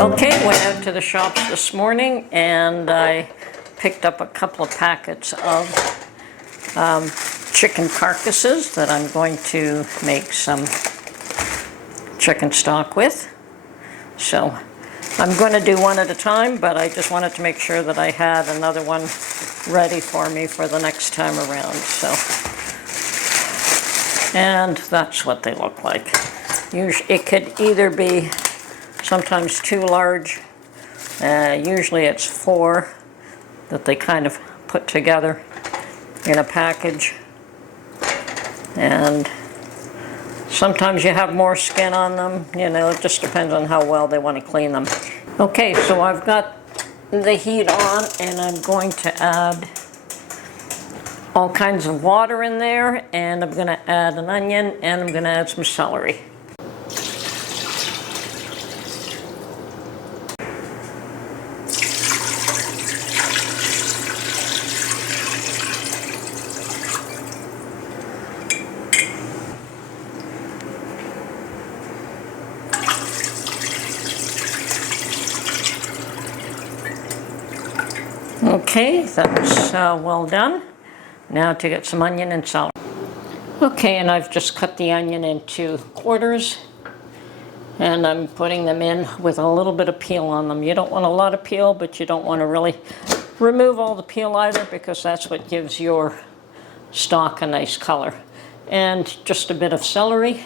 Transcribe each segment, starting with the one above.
Okay, went out to the shops this morning and I picked up a couple of packets of chicken carcasses that I'm going to make some chicken stock with. So I'm going to do one at a time, but I just wanted to make sure that I had another one ready for me for the next time around. So, and that's what they look like. It could either be sometimes too large. Usually it's 4 that they kind of put together in a package. And sometimes you have more skin on them. You know, it just depends on how well they want to clean them. Okay, so I've got the heat on and I'm going to add all kinds of water in there, and I'm going to add an onion and I'm going to add some celery. Okay, that's well done. Now to get some onion and celery. Okay, and I've just cut the onion into quarters and I'm putting them in with a little bit of peel on them. You don't want a lot of peel, but you don't want to really remove all the peel either, because that's what gives your stock a nice color. And just a bit of celery,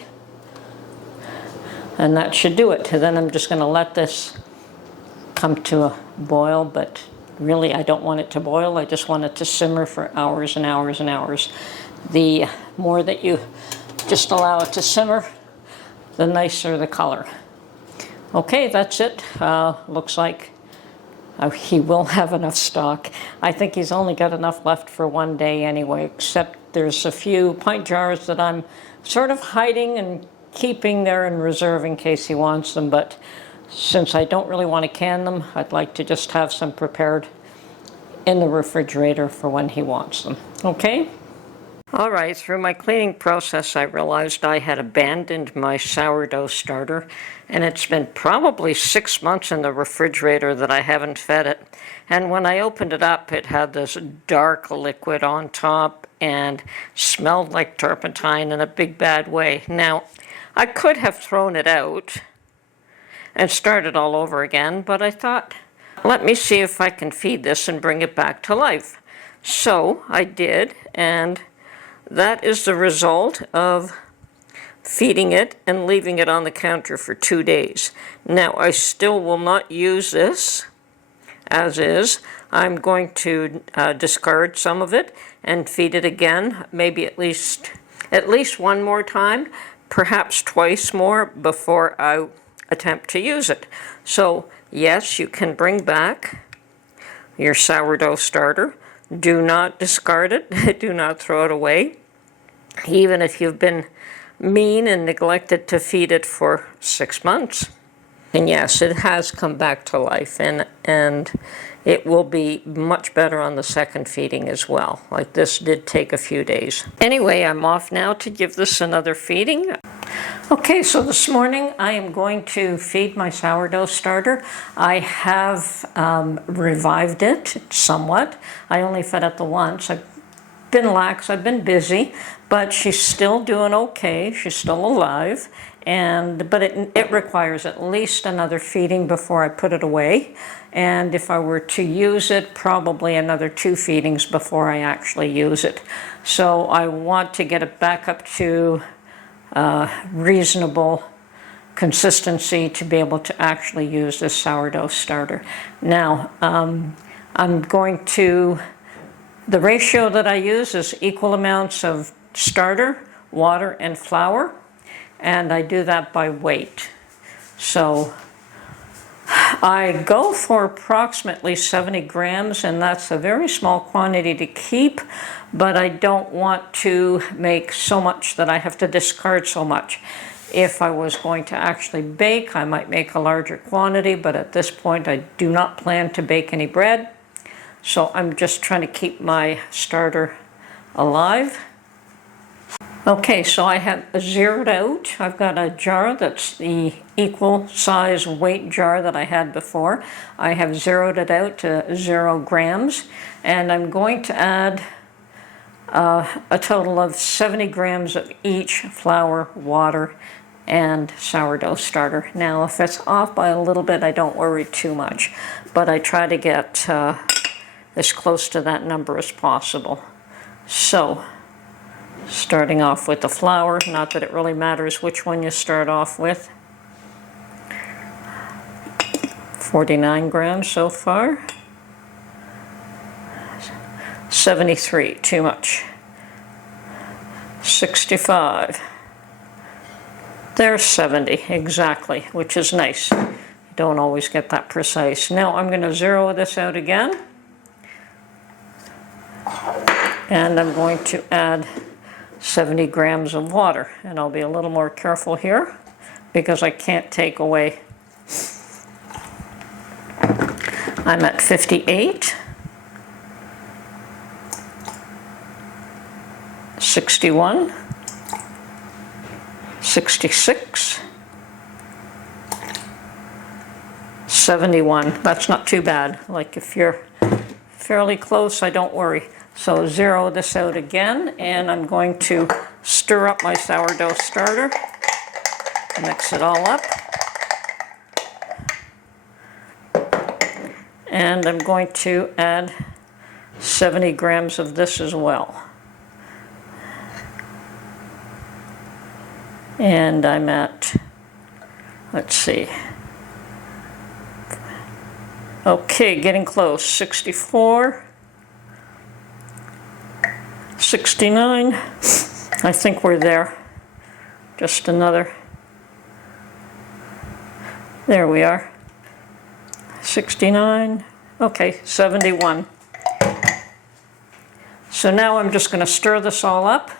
and that should do it. And then I'm just going to let this come to a boil, but really, I don't want it to boil. I just want it to simmer for hours and hours and hours. The more that you just allow it to simmer, the nicer the color. Okay, that's it. Looks like he will have enough stock. I think he's only got enough left for one day anyway, except there's a few pint jars that I'm sort of hiding and keeping there in reserve in case he wants them, but since I don't really want to can them, I'd like to just have some prepared in the refrigerator for when he wants them. Okay? All right, through my cleaning process, I realized I had abandoned my sourdough starter, and it's been probably 6 months in the refrigerator that I haven't fed it. And when I opened it up, it had this dark liquid on top and smelled like turpentine in a big bad way. Now, I could have thrown it out and started all over again, but I thought, let me see if I can feed this and bring it back to life. So I did, and that is the result of feeding it and leaving it on the counter for 2 days. Now, I still will not use this as is. I'm going to discard some of it and feed it again, maybe at least one more time, perhaps twice more before I attempt to use it. So yes, you can bring back your sourdough starter. Do not discard it. Do not throw it away, even if you've been mean and neglected to feed it for 6 months. And yes, it has come back to life, and it will be much better on the second feeding as well. Like, this did take a few days. Anyway, I'm off now to give this another feeding. Okay, so this morning I am going to feed my sourdough starter. I have revived it somewhat. I only fed it the once. I've been lax, I've been busy, but she's still doing okay. She's still alive, but it requires at least another feeding before I put it away. And if I were to use it, probably another 2 feedings before I actually use it. So I want to get it back up to reasonable consistency to be able to actually use this sourdough starter. Now, I'm going to, the ratio that I use is equal amounts of starter, water, and flour, and I do that by weight. So I go for approximately 70 grams, and that's a very small quantity to keep, but I don't want to make so much that I have to discard so much. If I was going to actually bake, I might make a larger quantity, but at this point I do not plan to bake any bread. So I'm just trying to keep my starter alive. Okay, so I have zeroed out. I've got a jar that's the equal size weight jar that I had before. I have zeroed it out to 0 grams, and I'm going to add a total of 70 grams of each flour, water, and sourdough starter. Now, if it's off by a little bit, I don't worry too much, but I try to get as close to that number as possible. So, starting off with the flour, not that it really matters which one you start off with. 49 grams so far. 73, too much. 65. There's 70, exactly, which is nice. You don't always get that precise. Now I'm going to zero this out again. And I'm going to add 70 grams of water. And I'll be a little more careful here because I can't take away. I'm at 58. 61, 66, 71. That's not too bad. Like if you're fairly close, I don't worry. So zero this out again, and I'm going to stir up my sourdough starter, mix it all up, and I'm going to add 70 grams of this as well. And I'm at, let's see, okay, getting close, 64, 69, I think we're there, just another, there we are, 69, okay, 71. So now I'm just going to stir this all up.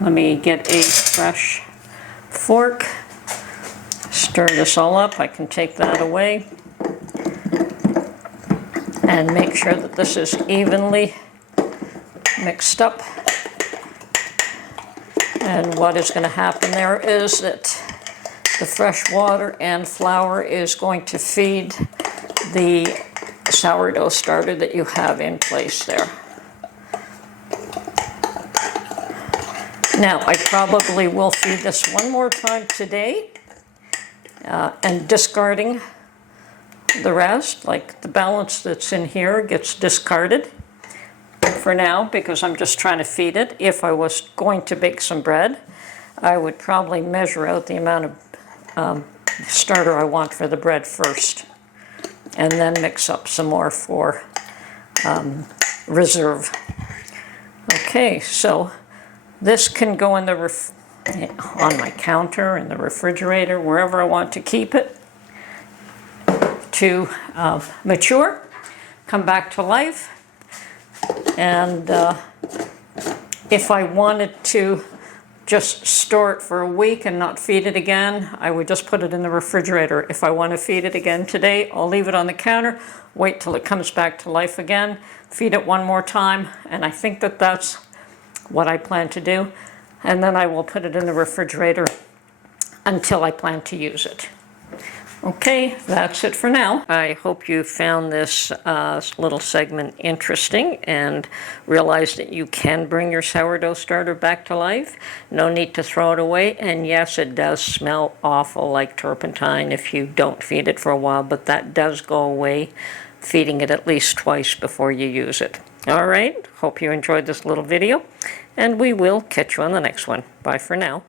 Let me get a fresh fork, stir this all up. I can take that away and make sure that this is evenly mixed up. And what is going to happen there is that the fresh water and flour is going to feed the sourdough starter that you have in place there. Now, I probably will feed this one more time today and discarding the rest, like the balance that's in here gets discarded for now because I'm just trying to feed it. If I was going to bake some bread, I would probably measure out the amount of starter I want for the bread first and then mix up some more for reserve. Okay, so this can go in the on my counter, in the refrigerator, wherever I want to keep it to mature, come back to life. And if I wanted to just store it for a week and not feed it again, I would just put it in the refrigerator. If I want to feed it again today, I'll leave it on the counter, wait till it comes back to life again, feed it one more time, and I think that that's what I plan to do, and then I will put it in the refrigerator until I plan to use it. Okay, that's it for now. I hope you found this little segment interesting and realized that you can bring your sourdough starter back to life. No need to throw it away, and yes, it does smell awful like turpentine if you don't feed it for a while, but that does go away feeding it at least twice before you use it. All right, hope you enjoyed this little video, and we will catch you on the next one. Bye for now.